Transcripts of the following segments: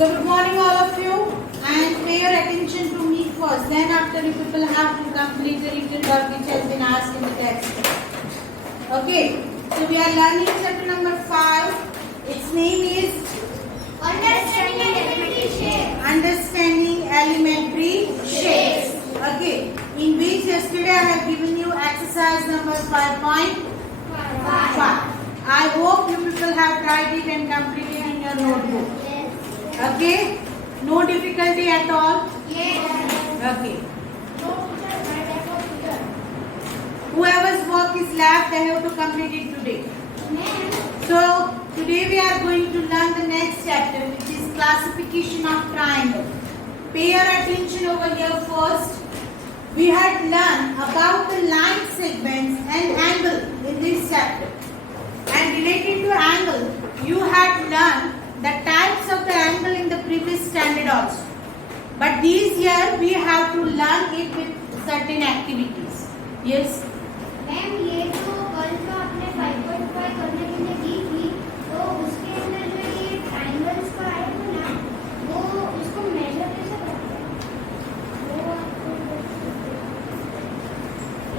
So good morning all of you, and pay your attention to me first. Then after you people have to complete the written work which has been asked in the text. Okay. So we are learning chapter number 5. Its name is Understanding Elementary Shapes. Understanding Elementary Shapes. Okay. In which yesterday I have given you exercise number 5.5. I hope you people have tried it and completed in your notebook. Okay? No difficulty at all? Yes. Okay. Whoever's work is left, they have to complete it today. So, today we are going to learn the next chapter, which is classification of triangle. Pay your attention over here first. We had learned about the line segments and angle in this chapter. And related to angle, you had learned the types of the angle in the previous standard also. But this year we have to learn it with certain activities. Yes? Ma'am ये जो कल जो आपने 5.5 करने के लिए दी थी तो उसके अंदर जो ये ट्रायंगल्स का आया था ना वो उसको मेजर कैसे करते हैं वो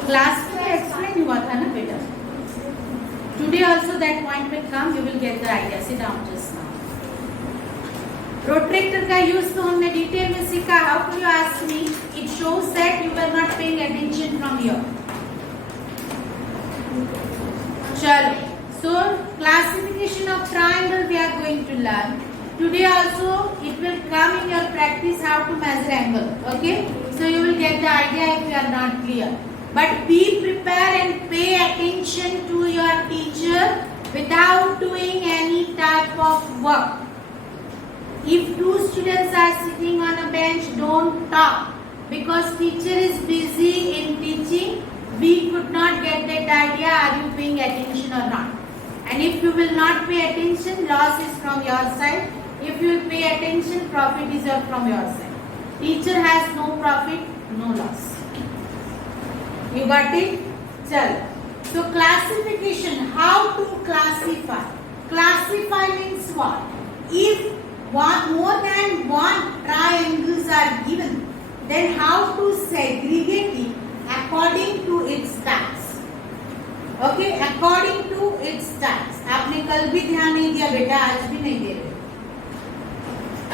क्लास में एक्सप्लेन हुआ था ना बेटा. Today also that point will come, you will get the idea. Sit down just now. Protractor का यूज तो हमने डिटेल में सीखा. How could you ask me? It shows that you were not paying attention from here. चलो. So classification of triangle we are going to learn. Today also it will come in your practice how to measure angle. Okay? So you will get the idea if you are not clear. But be prepared and pay attention to your teacher without doing any type of work. If two students are sitting on a bench, don't talk because teacher is busy in teaching. We could not get that idea are you paying attention or not. And if you will not pay attention, loss is from your side. If you pay attention, profit is from your side. Teacher has no profit, no loss. You got it? Chalo. So classification, how to classify? Classify means what? If more than one triangles are given, then how to segregate it according to its types. Okay, according to its types. आपने कल भी ध्यान नहीं दिया बेटा, आज भी नहीं दे रहे.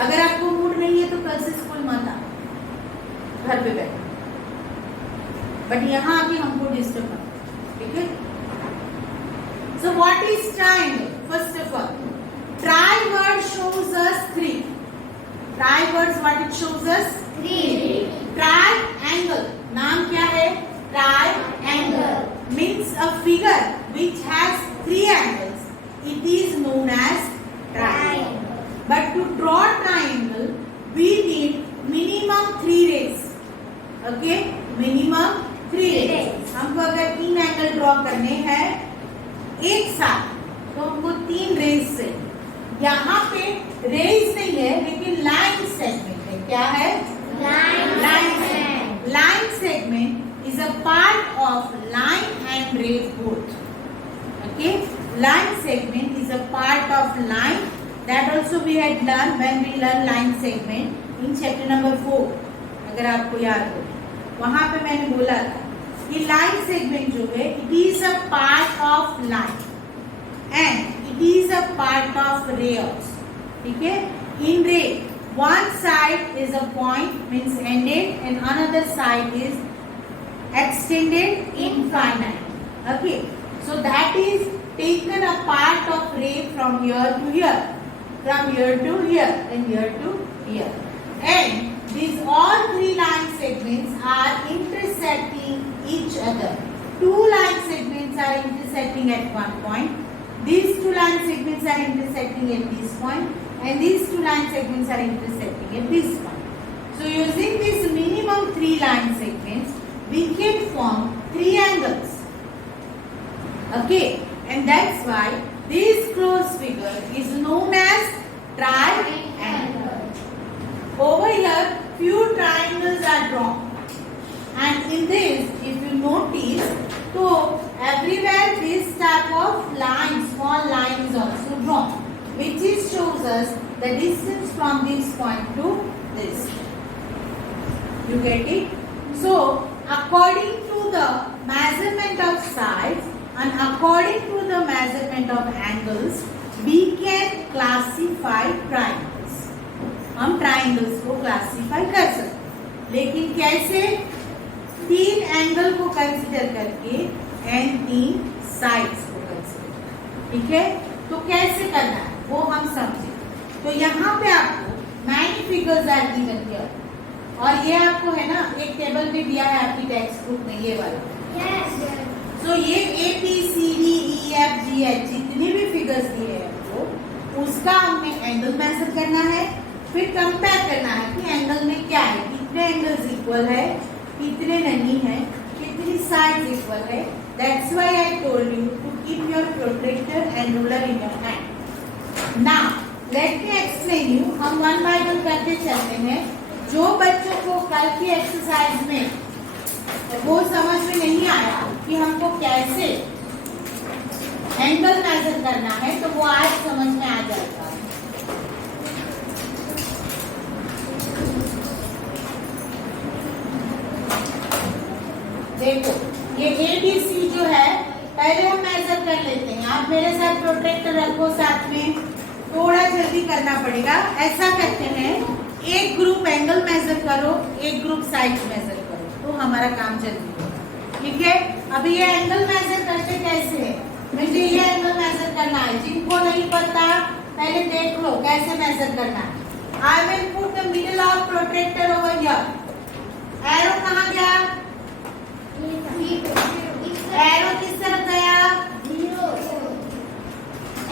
अगर आपको मूड नहीं है तो कल से स्कूल मत आओ, घर पे बैठो. बट यहाँ आके हमको डिस्टर्ब मत. ठीक है? So what is triangle? First of all, tri word shows us three. Tri words what it shows us? three. Triangle. नाम क्या है? Triangle. Means a figure which has three angles. It is known as triangle. But to draw triangle, we need minimum 3 rays. Okay? Minimum 3 rays. हमको अगर 3 angle draw करने हैं एक साथ तो हमको 3 रेज से. यहाँ पे रेज नहीं है लेकिन लाइन सेगमेंट है. क्या है? Line segment. Line segment is a part of line and ray both. Okay? Line segment is a part of line. That also we had learn when we learn line segment in chapter number 4. अगर आपको याद हो, वहां पे मैंने बोला था कि लाइन सेगमेंट जो है it is a part of line and it is a part of रे ऑल्सो. ठीक है? इन रे one side is a point means ended and another side is extended infinite. Okay, so that is taken a part of ray from here to here, from here to here and here to here, and these all three line segments are intersecting each other. Two line segments are intersecting at one point. These two line segments are intersecting at this point. And these two line segments are intersecting at this point. So using these minimum 3 line segments, we can form 3 angles. Okay, and that's why this closed figure is known as triangle. Over here, few triangles are drawn. And in this, if you notice, so everywhere this type of line, small line is also drawn. which is shows us the distance from this point to this. You get it? So according to the measurement of sides and according to the measurement of angles, we can classify triangles. हम triangles को classify कर सकते हैं, लेकिन कैसे? 3 angle को consider करके and 3 sides को कंसिडर, ठीक है? तो कैसे करना है वो हम समझे। तो यहाँ पे आपको many figures are given here, और ये आपको है ना एक टेबल भी दिया है आपकी टेक्स्ट बुक में, ये वाला। तो ये ABCDEFGH जितने भी फिगर्स दिए हैं आपको, उसका हमने एंगल मेजर करना है, फिर कंपेयर करना है कि एंगल में क्या है, कितने एंगल्स इक्वल है, कितने नहीं है, कितनी साइड्स इक्वल है। That's why I told you to keep your protractor and ruler in your hand. Now let me explain you, हम वन बाय वन करते चलते हैं। जो बच्चों को कल की एक्सरसाइज में वो समझ में नहीं आया कि हमको कैसे एंगल मेजर करना है, तो वो आज समझ में आ जाएगा। देखो ये ABC जो है पहले हम मेजर कर लेते हैं। आप मेरे साथ प्रोट्रैक्टर रखो साथ में, थोड़ा जल्दी करना पड़ेगा। ऐसा करते हैं, एक ग्रुप एंगल मेजर करो, एक ग्रुप साइड मेजर करो, तो हमारा काम जल्दी होगा, ठीक है? अभी ये एंगल मेजर करते कैसे है, मुझे ये एंगल मेजर करना है। जिनको नहीं पता पहले देख लो कैसे मेजर करना है। I will put the middle of protractor over here. Arrow कहाँ गया? एरो किस तरफ गया?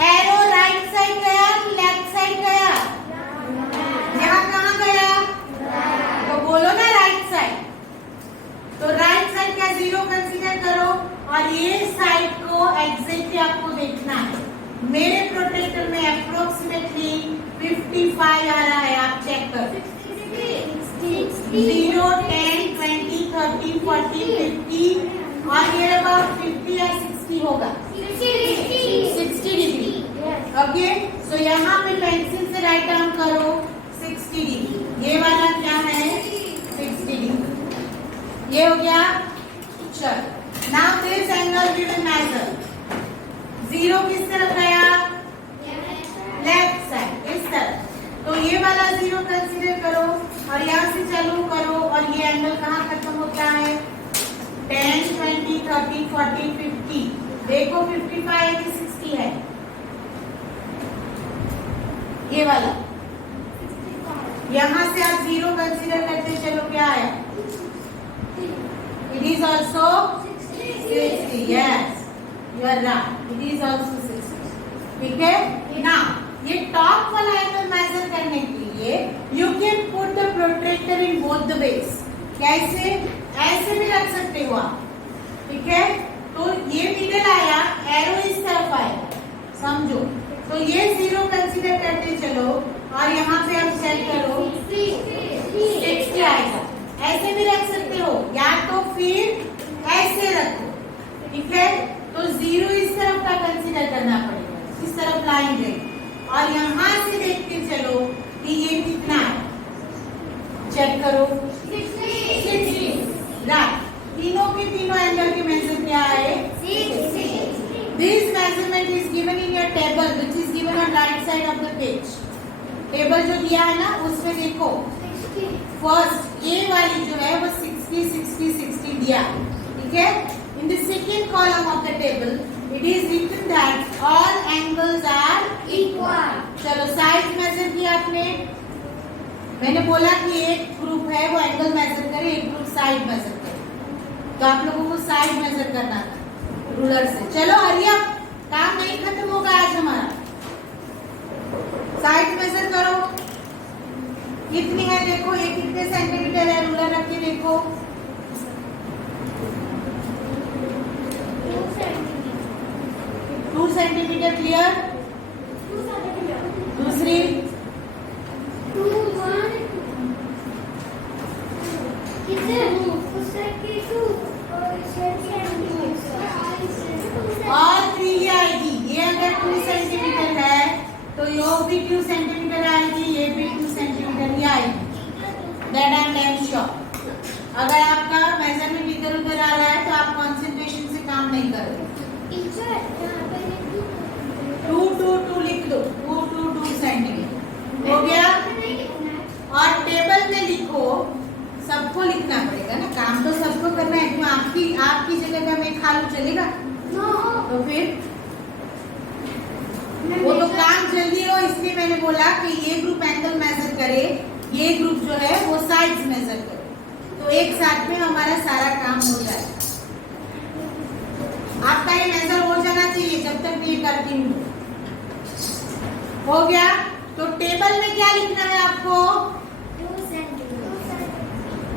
एरो राइट साइड गया कि लेफ्ट साइड गया? यहाँ कहाँ गया? तो बोलो ना राइट साइड। तो राइट साइड का 0 कंसीडर करो, और ये साइड को एग्जैक्टली आपको देखना है। मेरे प्रोट्रैक्टर में अप्रोक्सीमेटली 55 आ रहा है, आप चेक करो। 0, 10, 20, 30, 40, 50 और ये अबाउट 50 या 60 होगा, 60 डिग्री। ओके, सो यहाँ पे पेंसिल से राइट डाउन करो 60 डिग्री। ये वाला क्या है? 60 डिग्री। ये हो गया। चलो, now this angle we will measure. 0 किस तरफ गया? लेफ्ट साइड, इस तरफ। तो ये वाला 0 कंसीडर करो और यहाँ से चालू करो, और ये एंगल कहाँ खत्म होता है? 10, 20, 30, 40, 50। देखो 55 है कि 60 है? ये वाला। यहाँ से आप 0 कंसीडर करते चलो, क्या आया? It is also 60. Yes, you are right. It is also 60. ठीक है? Now ये टॉप वाला एंगल मेजर करने के लिए you can put the protractor in both the ways. कैसे? ऐसे भी रख सकते हो आप, ठीक है? तो ये मिडिल आया, एरो इस तरफ आया, समझो। तो ये 0 कंसीडर करते चलो, और यहाँ पे आप चेक करो 60 आएगा। ऐसे भी रख सकते हो, या तो फिर ऐसे रखो, ठीक है? तो 0 इस तरफ का कंसीडर करना पड़ेगा, इस तरफ लाइन जाएगी, और यहाँ से देखते चलो कि ये कितना है, चेक करो 60। राइट, तीनों के तीनों एंगल के मेजर क्या है? 60। This measurement is given in your table which is given on right side of the page. Table जो दिया है ना, उसमें देखो फर्स्ट ए वाली जो है वो 60, 60, 60 दिया, ठीक है? In the second column of the table it is written that all angles are equal. चलो साइड मेजर किया आपने, मैंने बोला कि एक ग्रुप है वो एंगल मेजर करे, एक ग्रुप साइड मेजर करे, तो आप लोगों को साइड मेजर करना था रूलर से। चलो हरी अप, काम नहीं खत्म होगा आज हमारा। साइड मेजर करो, कितनी है देखो, ये कितने सेंटीमीटर है, रूलर रख के देखो। 2 सेंटीमीटर क्लियर। दूसरी 2 सेंटीमीटर है, तो मैंने बोला कि ये ग्रुप एंगल मेजर करे, ये ग्रुप जो है वो साइड्स मेजर करे, तो एक साथ में हमारा सारा काम हो जाएगा। आपका ये मेजर हो जाना चाहिए जब तक मैं ये करती हूँ। हो गया? तो टेबल में क्या लिखना है आपको?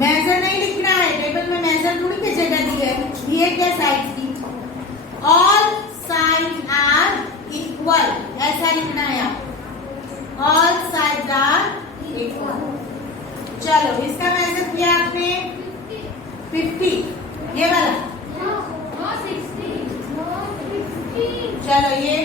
मेजर नहीं लिखना है, टेबल में मेजर थोड़ी की जगह दी है, ये क्या साइड की? ऑल साइड्स आर इक्वल, ऐसा लिखना है आपको। All sides are equal. चलो इसका मेजर किया आपने 50, ये वाला। चलो ये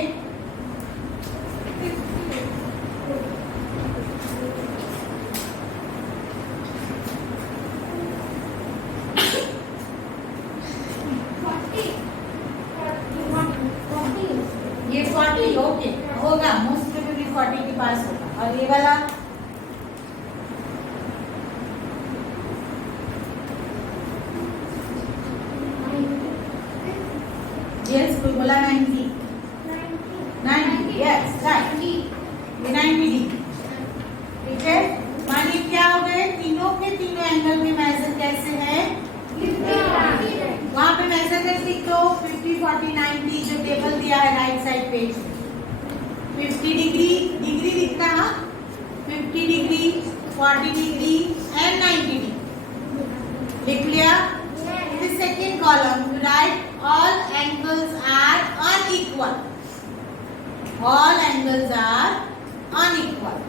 ये 40, ओके होगा, मोस्ट प्रोबेबली 40 के पास होगा। और ये वाला यस, कोई बोला 90, यस राइट, ये 90 डिग्री। ठीक है, मानिए क्या हो गए, तीनों के तीनों एंगल में मेजर कैसे है? वहां पे मेजर कर लिख दो 50, 40, 90 जो टेबल दिया है राइट साइड पेज में। 50 डिग्री, डिग्री लिखना, 50 डिग्री, 40 डिग्री एंड 90 डिग्री। लिख लिया? In the second column you write all angles are unequal. All angles are unequal.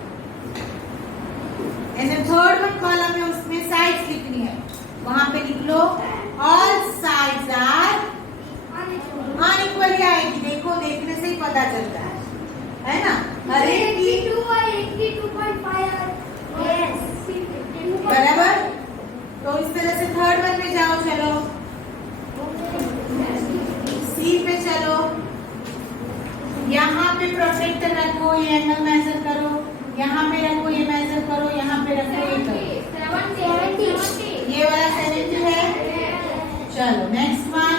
And the third one column है उसमें sides लिखनी है, वहां पे लिख लो all sides are unequal। ही आएगी, देखो देखने से ही पता चलता है ना? अरे 82 और 82.5 बराबर। तो इस तरह से थर्ड वन में जाओ, चलो सी पे चलो, यहाँ पे प्रोटेक्टर रखो, ये एंगल मेजर करो, यहाँ पे रखो, ये मेजर करो, यहाँ पे रखो, ये करो। ये वाला 70 है। चलो नेक्स्ट वन,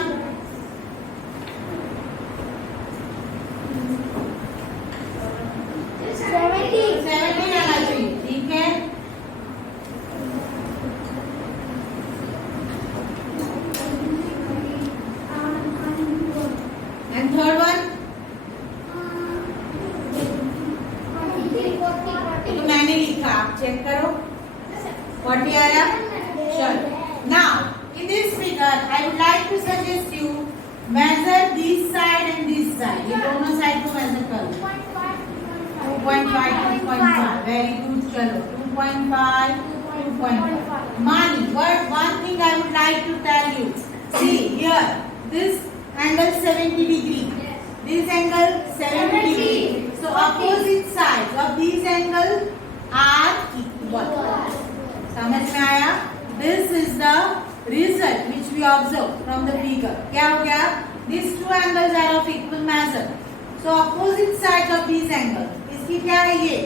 आना चाहिए। ठीक है, एंड थर्ड वन तो मैंने लिखा, आप चेक करो 40 आया। चलो now in this figure I would like to suggest you measure this side and this side, ये दोनों साइड को मेजर करो। 2.5, 2.5, वेरी गुड। चलो 2.5, 2.5। Mani, one thing I would like to tell you. See here, this angle 70 degree. This angle 70 degree. So opposite sides of these angles are equal. समझ में आया? This is the result which we observe from the figure. क्या हो गया? These two angles are of equal measure. So opposite sides of these angles. इसकी क्या है ये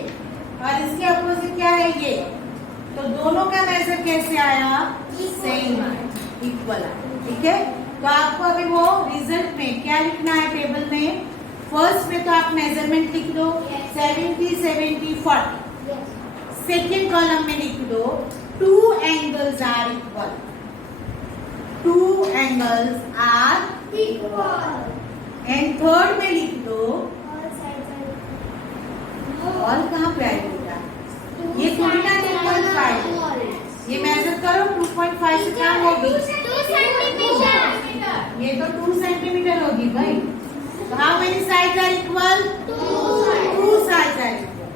और इसकी अपोजिट क्या है ये, तो दोनों का मेजर कैसे आया? सेम आया, इक्वल आया। ठीक है, तो आपको अभी वो रिजल्ट में क्या लिखना है टेबल में? फर्स्ट में तो आप मेजरमेंट लिख दो 70, 70, 40। सेकेंड कॉलम में लिख दो 2 angles are equal, 2 angles are equal. And third में लिख दो ऑल कहाँ पे आई बेटा? ये थोड़ी ना 2.5, ये मेजर करो 2.5 से कम होगी, 2 सेंटीमीटर। ये तो 2 सेंटीमीटर होगी भाई। तो how many sides are equal? 2 sides are equal.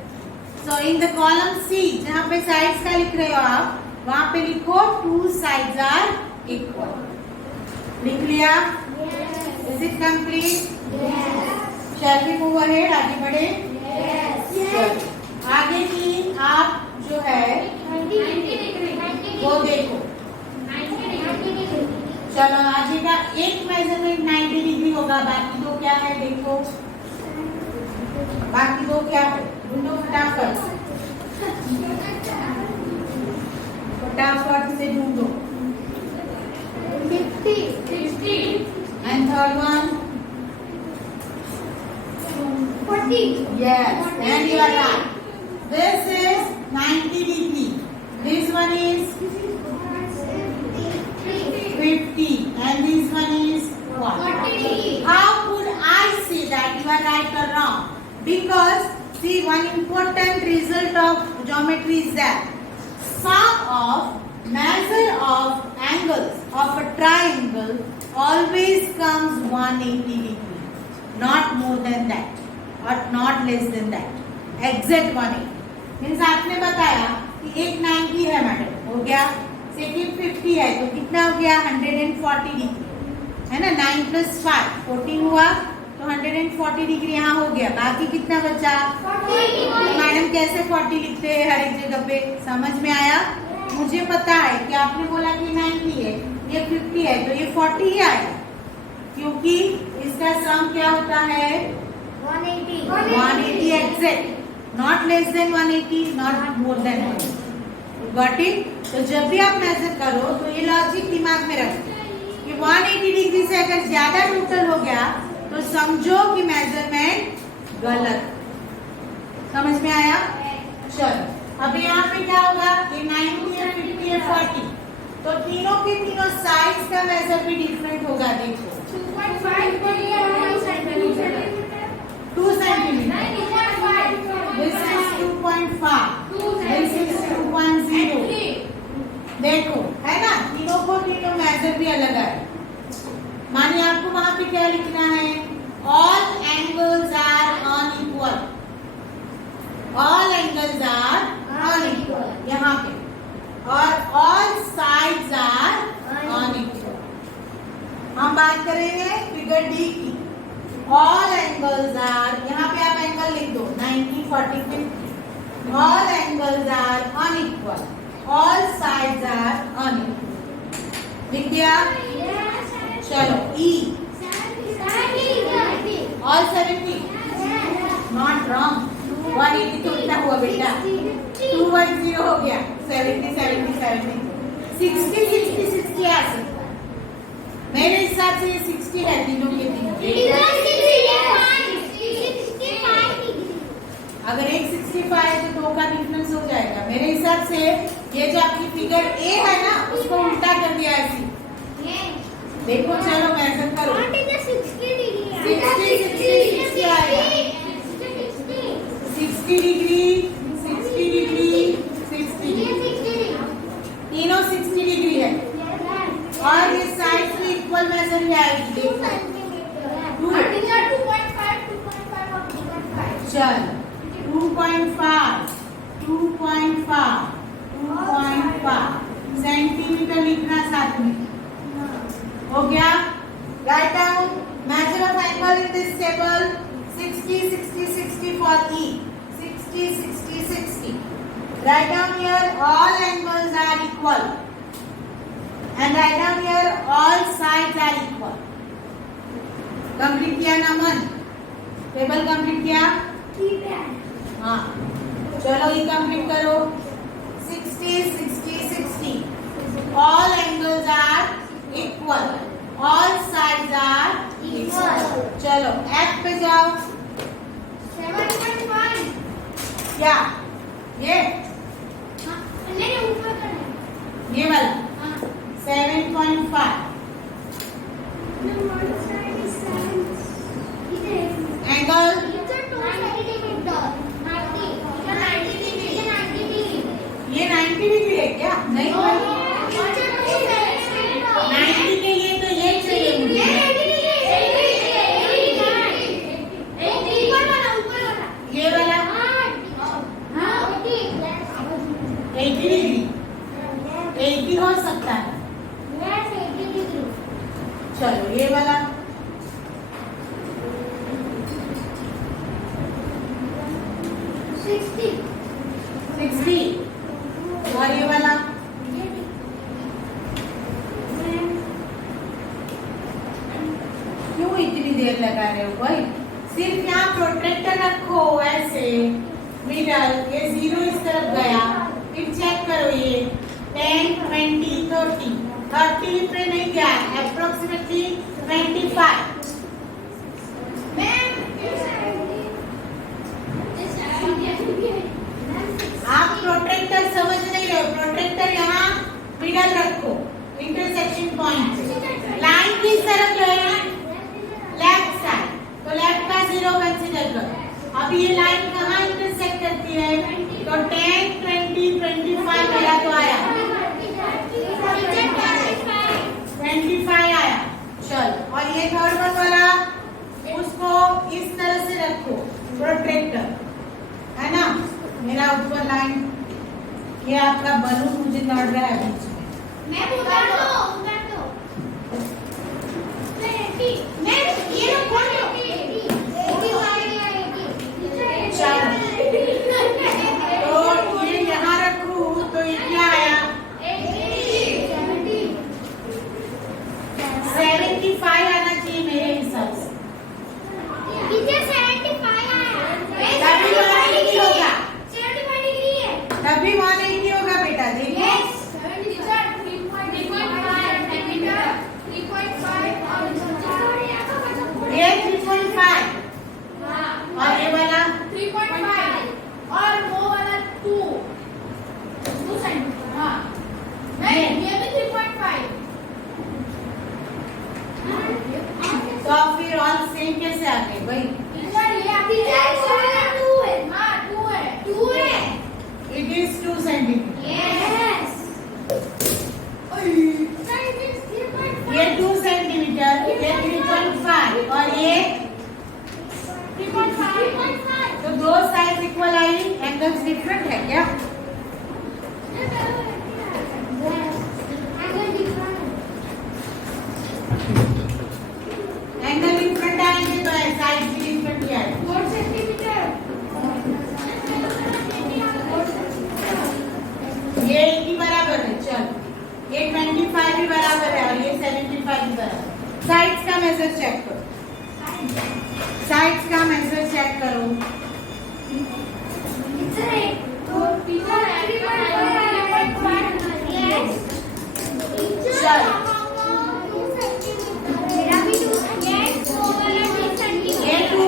So in the column C जहाँ पे साइड्स का लिख रहे हो आप, वहाँ पे लिखो 2 साइड्स आर इक्वल। लिख लिया? Is it complete? Shall we move ahead, आगे बढ़े? आगे की आप जो है वो देखो, चलो आगे का एक मेजरमेंट 90 डिग्री होगा, बाकी दो क्या है देखो, बाकी दो क्या है ढूंढो फटाफट, फटाफट से ढूंढो। 50 and third one 40। yes and you are right। This is 90 degree. This one is 50 and this one is what? 40 degree. How could I say that you are right or wrong? Because see, one important result of geometry is that sum of measure of angles of a triangle always comes 180 degree, not more than that or not less than that. Exact 180 means आपने बताया कि एक 90 है madam, हो गया, second 50 है तो कितना हो गया 140 डिग्री, है ना, 9 + 5 14 हुआ तो 140 डिग्री यहाँ हो गया, बाकी कितना बचा 40। तो मैडम कैसे 40 लिखते हैं हर एक जगह पे, समझ में आया? मुझे पता है कि आपने बोला कि 90 है, ये 50 है तो ये 40 ही आएगा, क्योंकि इसका सम क्या होता है 180 exact, not less than 180, not more than 180। Got it? तो जब भी आप मेजर करो तो ये लॉजिक दिमाग में रखो कि 180 डिग्री से अगर ज्यादा टोटल हो गया तो समझो कि मेजरमेंट गलत। समझ में आया? चलो अब यहाँ पे क्या होगा, ये 90 है, 50 है, 40, तो तीनों के तीनों साइड्स का मेजर भी डिफरेंट होगा। देखो 2 centimetre, this is 2.5, this is 2.0। देखो है ना, तीनों को तीनों मेजर भी अलग है। मानिए आपको वहां पे क्या लिखना है, all angles are unequal, all angles are unequal यहाँ पे, और all sides are unequal। हम बात करेंगे फिगर डी की, all angles are, यहाँ पे आप एंगल लिख दो 90, 40, 50, all angles are unequal, all sides are unequal। लिख दिया? चलो E, all 70, not wrong, 180 तो इतना हुआ बेटा, 210 हो गया, 70, 70, 70, 60, 60, 60 आ सकता है। मेरे हिसाब से ये 60 है तीनों के तीनों। अगर एक 65 है तो 2 का डिफरेंस हो जाएगा। मेरे हिसाब से ये जो आपकी फिगर ए है ना, उसको उल्टा कर दिया ऐसी। देखो चलो मेजर करो, 60 आएगा, 60 डिग्री, 60 डिग्री, 60, तीनों 60 डिग्री है, और ये साइड में इक्वल मेजर ही आएगी। चल 2.5, 2.5, 2.5 सेंटीमीटर लिखना साथ में, हो गया? Write down measure of angle in this table, 60, 60, 60 for E, 60, 60, 60। Write down here all angles are equal, and write down here all sides are equal। Complete किया ना मन? टेबल कंप्लीट किया? हाँ, चलो ये कंप्लीट करो, 60, 60, 60, all angles are equal, all sides are equal। चलो F पे जाओ, 7.5, क्या ये ये वाला 7.5 एंगल ये 90 डिग्री है क्या? नहीं, 90 के लिए तो ये चाहिए मुझे, ये वाला 80 डिग्री, 80 हो सकता है। चलो ये वाला 60, और ये वाला क्यों इतनी देर लगा रहे हो भाई? सिर्फ यहाँ प्रोट्रैक्टर रखो ऐसे, मिडल, ये 0 इस तरफ गया, फिर चेक करो ये 10, 20, 30, 30 पे नहीं गया, अप्रोक्सीमेटली 25। पॉइंट पे। लाइन किस तरफ रहेगी? लेफ्ट साइड, तो लेफ्ट का 0 कंसीडर करो। अब ये लाइन कहाँ इंटरसेक्ट करती है? तो 10, 20, 25 मेरा तो आया, 25 आया। चल, और ये थर्ड वन वाला उसको इस तरह से रखो, प्रोट्रैक्टर है ना, मेरा ऊपर लाइन। ये आपका बलून मुझे लड़ रहा है बीच में। मैं उतार दो। मैं ये लो बोल दो। 80 चलो, तो ये यहाँ रखूं तो ये क्या आया? 75 आना चाहिए मेरे हिसाब से। तभी 180 होगा, तभी 180 होगा बेटा। देखिए ये 3.5 और ये वाला 3.5 और वो वाला 2 सेंटीमीटर। हाँ नहीं, ये भी 3.5। तो फिर ऑल सेम कैसे आ गए भाई? टीचर ये आपकी 2 है। हाँ 2 है। It is 2 centimetre. ये 2 सेंटीमीटर, ये 3.5 और ये 3.5। तो दो साइड इक्वल आई, एंगल्स डिफरेंट है क्या? एंगल डिफरेंट आएंगे तो साइड भी डिफरेंट ही आएगी। 4 सेंटीमीटर। ये 80 बराबर है। चल, ये 25 भी बराबर है और ये 75 भी बराबर है। साइड्स का मेजर चेक करो, साइड्स का मेजर चेक करो। ये 2,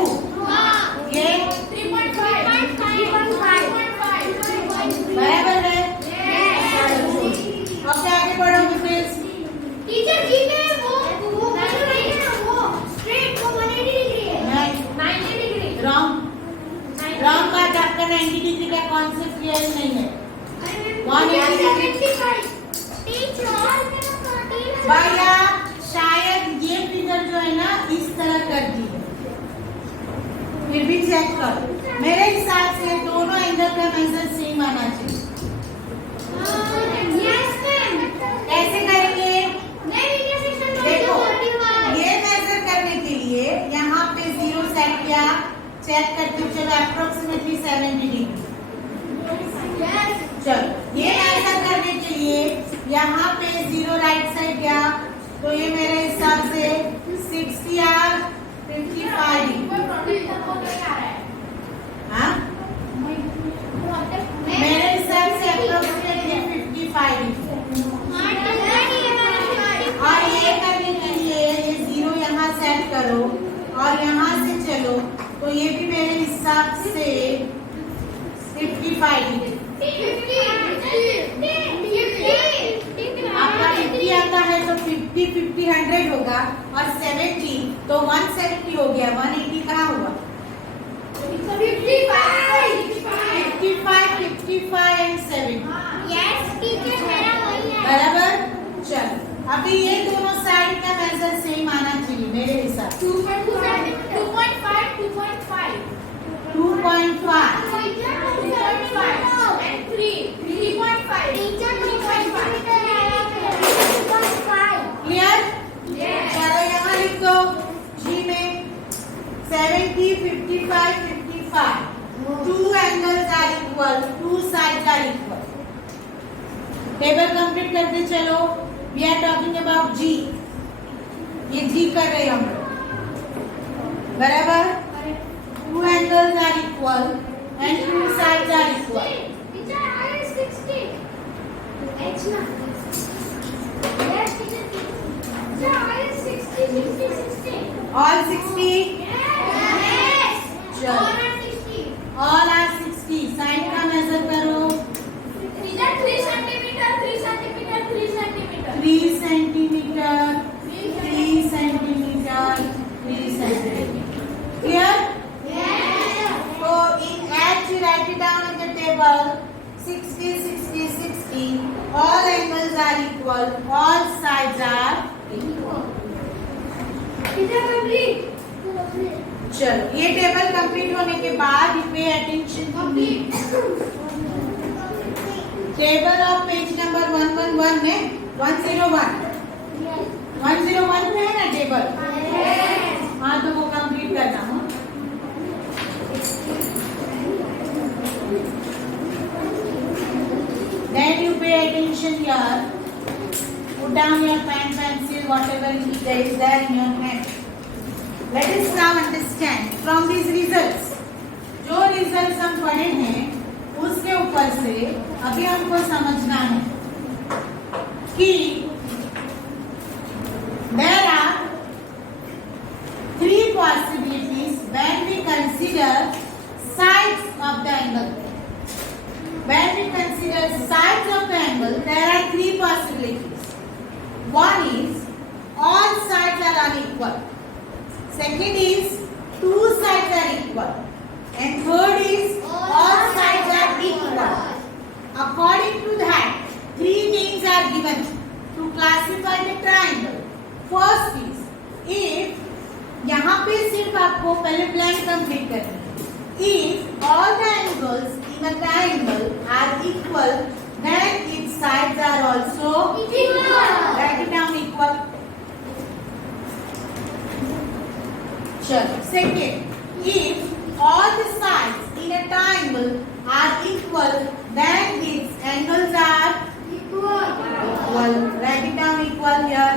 ये 3.5। बराबर है। अब से आगे बढ़ोगे फिर टीचर जी में वो नहीं है ना, वो स्ट्रेट वो 180 डिग्री है। 90 डिग्री। रॉन्ग रॉन्ग बात। आपका 90 डिग्री का कॉन्सेप्ट क्लियर नहीं है। 180 टीचर भैया शायद ये फिगर जो है ना इस तरह कर दी है, फिर भी चेक करो। मेरे हिसाब से दोनों एंगल का मेजर सेम आना चाहिए। कैसे करेंगे? देखो, ये मेजर करने के लिए यहाँ पे 0 सेट किया, चेक करके चलो अप्रोक्सीमेटली 70 डिग्री। चलो, ये मेजर करने के लिए यहाँ पे 0 राइट साइड गया, तो ये मेरे हिसाब से 60 और 55 डिग्री। हाँ, मेरे हिसाब से अप्रोक्सीमेटली 55 डिग्री। और ये करने के लिए ये 0 यहाँ सेट करो और यहाँ से चलो, तो ये भी मेरे हिसाब से 55 डिग्री। आपका 50 आता है तो 50, 50, 100 होगा और 70 तो 170 हो गया। 180 कहाँ हुआ? 55, 55 एंड 70 बराबर। चलो, अभी ये दोनों साइड का मेजर सेम आना चाहिए मेरे हिसाब से। 2.5 and 3.5। क्लियर? चलो यहाँ लिख दो जी में 70, 55, 55। 2 angles are equal, 2 sides are equal। Table complete करते चलो। वी आर टॉकिंग अबाउट जी, ये जी कर रहे हैं हम लोग, बराबर। 2 angles are equal and 2 sides are equal। All 60? चलो, all are 60। साइड का मेजर करो। 3 centimetre. 3 centimetre 60, 60, 60. All angles are equal. All sides are equal. कितना कंप्लीट? चलो ये टेबल कंप्लीट होने के बाद pay attention to me. Table of page number 111 में 101 101 में है ना टेबल. हाँ तो वो कंप्लीट करना. Then you pay attention here. Put down your pen, pencil, whatever there is there in your hand. Let us now understand from these results. जो results हम पढ़े हैं उसके ऊपर से अभी हमको समझना है कि there are three possibilities when we consider sides of the angle. When we consider sides of the angle, there are three possibilities. One is all sides are unequal. Second is two sides are equal. And third is all sides are equal. According to that, three things are given to classify the triangle. First is, if यहाँ पे सिर्फ आपको पहले blank complete करनी है. If all the angles in a triangle are equal, then its sides are also equal. Write it down, equal. Sure. Second, if all the sides in a triangle are equal, then its angles are Equal. equal. Write it down, equal here.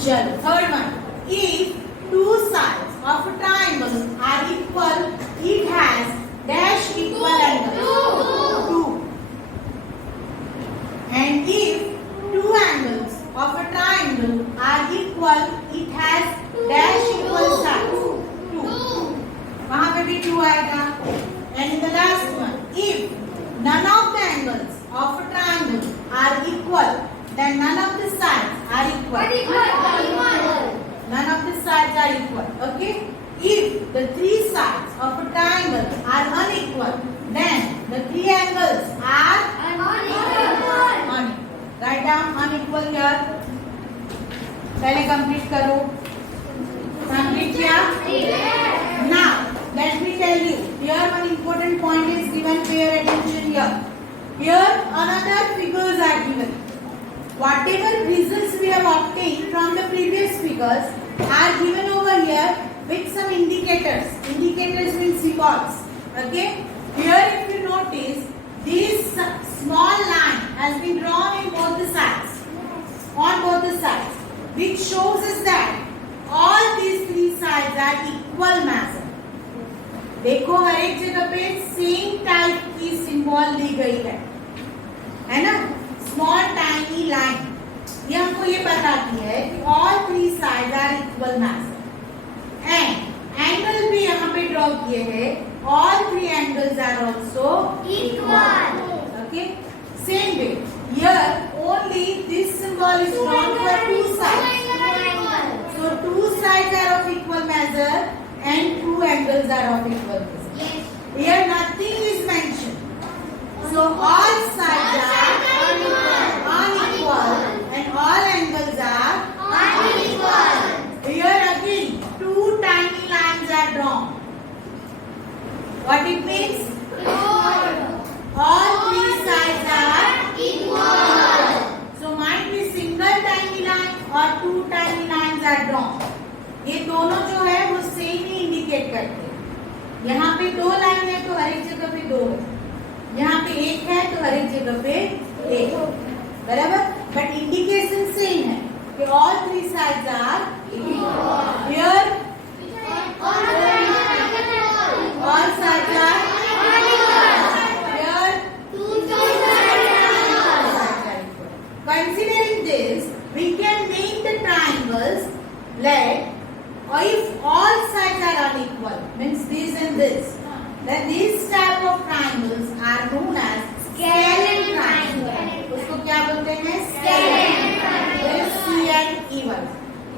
Sure. Third one, if two sides of a triangle are equal, it has dash equal angles. Two. And if two angles of a triangle are equal, it has dash equal sides. Two. वहाँ पे भी two आएगा. And in the last one, if none of the angles of a triangle are equal, then none of the sides are equal. None of the sides are equal. Okay? If the three sides of a triangle are unequal, then the three angles are unequal. Write down unequal here. पहले complete करो. Complete किया? Now, let me tell you. Here one important point is given. Pay attention here. Here another figures are given. Whatever results we have obtained from the previous figures are given over here with some indicators. Indicators means symbols. Okay? Here if you notice, this small line has been drawn in both the sides. On both the sides. Which shows us that all these three sides are equal measure. देखो हर एक जगह पे same type की symbol ली गई है ना. Small tiny line ये हमको ये बताती है कि all three side are equal measure. And angle भी यहाँ पे ड्रॉ किए हैं. All three angles are also Equal. Okay. Same way here only this symbol is drawn for two sides. So two sides are of equal measure and two angles are of equal measure. Here nothing is mentioned. So all sides are unequal and all angles are Unequal. Here again two tiny lines are drawn. What it means? All three sides are Equal. So might be single tiny line or two tiny lines are drawn. ये दोनों जो है वो same ही indicate करते हैं. यहाँ पे दो लाइन है तो हर एक जगह पे दो है. यहाँ पे एक है तो हर एक जगह पे एक है. बराबर. बट इंडिकेशन सेम है कि all three sides are equal. Here all sides are here considering this, we can make the triangles like if all sides are unequal, means this and this, then these type of triangles are known as scalene triangle. उसको क्या बोलते हैं? Scalene triangle. C and E1.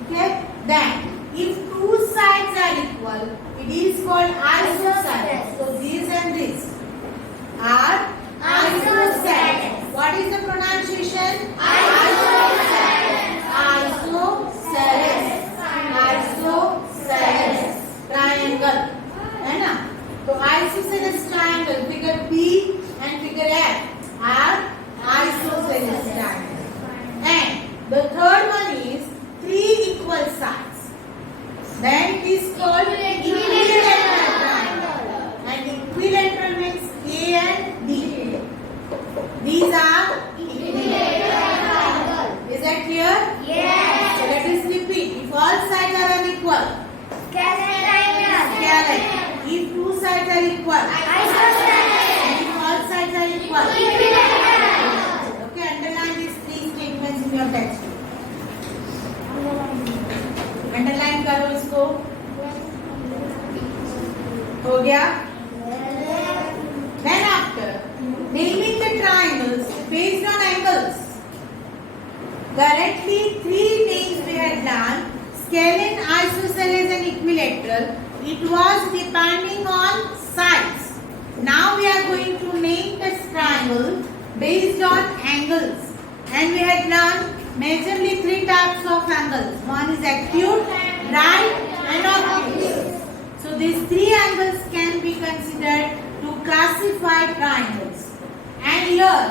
Okay? Then if two sides are equal, it is called isosceles. So this and this. are isosceles. What is the pronunciation? Isosceles. Triangle, है ना? तो isosceles triangle, figure B and figure F are isosceles triangle. And the third one is three equal sides. Then it is called equilateral triangle. And equilateral means A and D. These are equilateral triangle. Is that clear? Yes. So let us repeat. If all sides are unequal, scalene. If two sides are equal, and if all sides are equal, okay. Underline these three statements in your textbook. Underline करो इसको. हो गया? Then after naming the triangles based on angles, currently three names we had done: scalene, isosceles and equilateral. It was depending on sides. Now we are going to name this triangle based on angles, and we had learned majorly three types of angles. One is acute, right and obtuse. So these three angles can be considered to classify triangles. And here,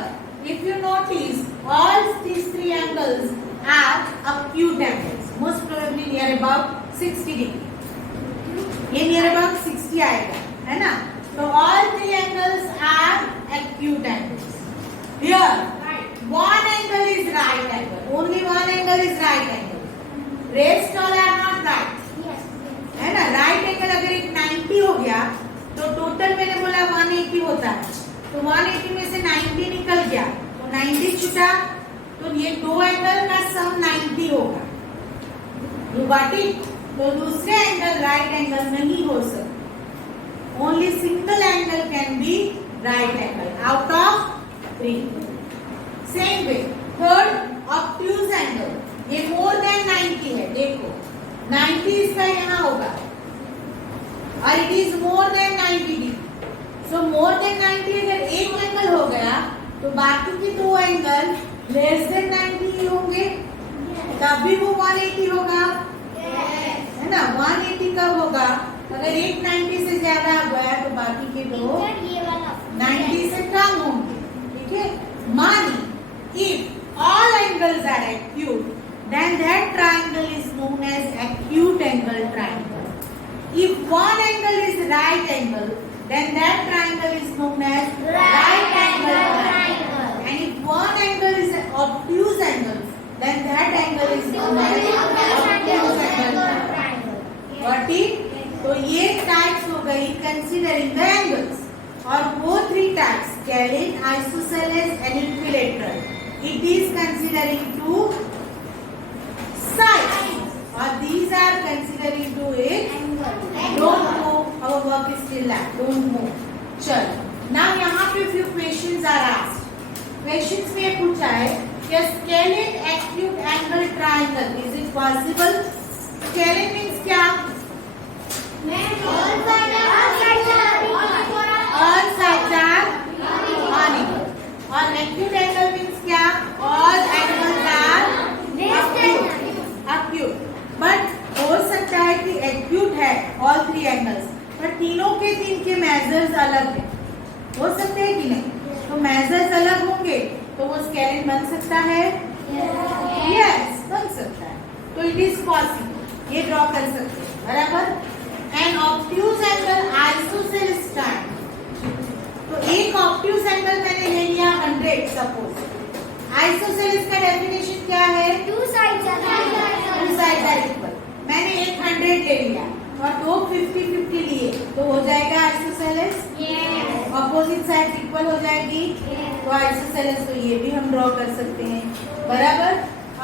if you notice, all these three angles are acute angles. Most probably near about 60 degree. ये near about 60 आएगा, है ना? So all three angles are acute angles. Here, one angle is right angle. Only one angle is right angle. Rest all are not right. है ना? Right angle अगर एक 90 हो गया, तो टोटल मैंने बोला 180 होता है. तो 180 में से 90 निकल गया, तो 90 छूटा, तो ये दो एंगल का सम 90 होगा. You got it? तो दूसरे एंगल राइट एंगल नहीं हो सकते. Only single angle can be right angle out of three. Same way, third obtuse angle. ये more than 90 है. देखो 90 इसका यहाँ होगा और it is more than 90 degree. So more than 90 अगर एक एंगल हो गया तो बाकी के दो एंगल less than 90 ही होंगे, तभी वो 180 होगा, है ना? 180 कब होगा? अगर एक 90 से ज्यादा हो गया तो बाकी के दो 90 से कम होंगे. ठीक है? मानी if all angles are acute, then that triangle is known as acute angle triangle. If one angle is right angle, then that triangle is known as right angle triangle. And if one angle is an obtuse angle, then that angle is known as obtuse angle triangle. Got it? तो ये types हो गई considering the angles. और वो three types, scalene, isosceles and equilateral. It is considering two sides, or these are considering to it. Don't move. Our work is still left. Don't move. चलो. Now यहाँ पे few questions are asked. Questions में पूछा है कि scalene acute angle triangle is it possible? Scalene means क्या? All sides are unequal. और acute angle means क्या? All angles are acute. But हो सकता है कि acute है all three angles, पर तीनों के तीन के measures अलग हैं. हो सकते हैं कि नहीं? तो measures अलग होंगे तो वो scalene बन सकता है? Yes, बन सकता है. तो it is possible. ये draw कर सकते हैं, बराबर? And obtuse angle isosceles triangle. तो एक obtuse angle मैंने ले लिया 100 suppose. Isosceles का definition क्या है? Two sides are equal. मैंने एक 100 ले लिया और दो 50-50 लिए, तो हो जाएगा isosceles. Opposite sides equal हो जाएगी, तो isosceles. तो ये भी हम ड्रॉ कर सकते हैं, बराबर?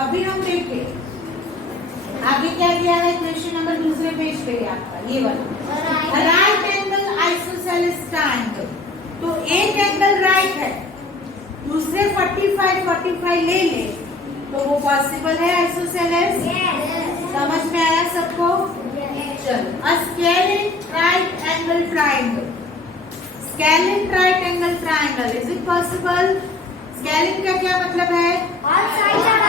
अभी हम देखें आगे क्या दिया है. क्वेश्चन नंबर दूसरे पेज पे आपका ये वाला राइट एंगल आइसोसेलेस ट्रायंगल. तो एक एंगल राइट है, दूसरे 45 ले ले तो वो पॉसिबल है आइसोसेलेस. समझ में आया सबको? चलो. A scalene right angle triangle. Scalene right angle triangle. Is it possible? Scalene का क्या मतलब है? All sides are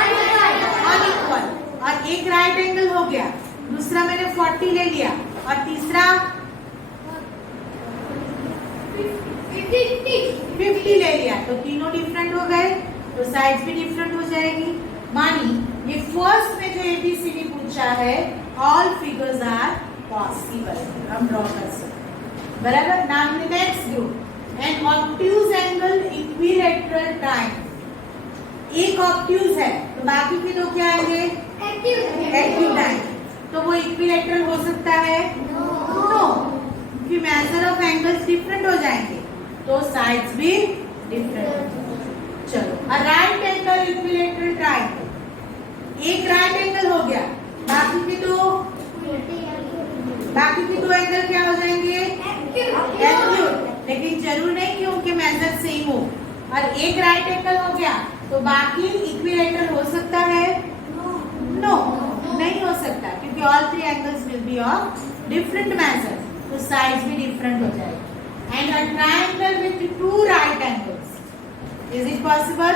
unequal. और एक राइट एंगल हो गया, दूसरा मैंने 40 ले लिया और तीसरा 50 ले लिया, तो तीनों डिफरेंट हो गए, तो साइड्स भी डिफरेंट हो जाएगी. मानी ये फर्स्ट में जो एबीसीडी पूछा है, ऑल फिगर्स आर पॉसिबल, हम ड्रॉ कर सकते. बराबर. Now in the next group an obtuse angle equilateral triangle. एक ऑब्ट्यूज है तो बाकी के दो क्या आएंगे? एक्यूट आएंगे. तो वो इक्विलैटरल हो सकता है? नो, क्योंकि मेजर ऑफ एंगल्स डिफरेंट हो जाएंगे, तो साइड्स भी डिफरेंट. चलो, राइट एंगल इक्विलैटरल ट्रायंगल. एक राइट एंगल हो गया, बाकी के दो एंगल क्या हो जाएंगे? एक्यूट. लेकिन जरूर नहीं कि उनके मेजर सेम हो. और एक राइट एंगल हो गया तो बाकी इक्विलैटरल हो सकता है? नो, नहीं हो सकता, क्योंकि all three angles will be of different measure, तो साइड्स भी डिफरेंट हो जाएगी. And a triangle with two right angles, is it possible?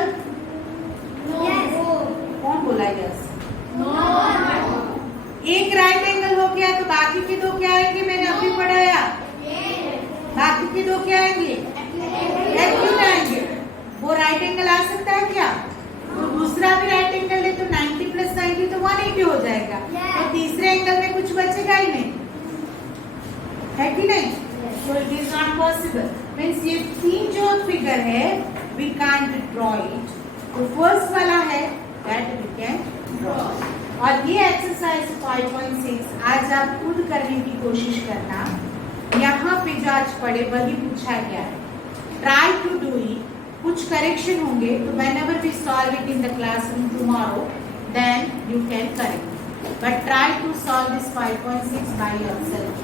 कौन बोला यस? एक राइट एंगल हो गया तो बाकी के दो क्या आएंगे? मैंने अभी पढ़ाया, बाकी के दो क्या आएंगे? एक्यूट आएंगे. वो राइट एंगल आ सकता है क्या? तो दूसरा भी राइट एंगल ले तो 90 + 90 तो 180 हो जाएगा. तो तीसरे एंगल में कुछ बचेगा ही नहीं, है कि नहीं? So it is not possible. Means ये तीन जो फिगर है, we can't draw it. तो फर्स्ट वाला है that we can draw. और ये एक्सरसाइज 5.6 आज आप खुद करने की कोशिश करना. यहाँ पे जो आज पढ़े वही पूछा गया है. Try to do it. कुछ करेक्शन होंगे तो whenever we solve it in the classroom tomorrow, then you can correct. But try to solve this 5.6 by yourself.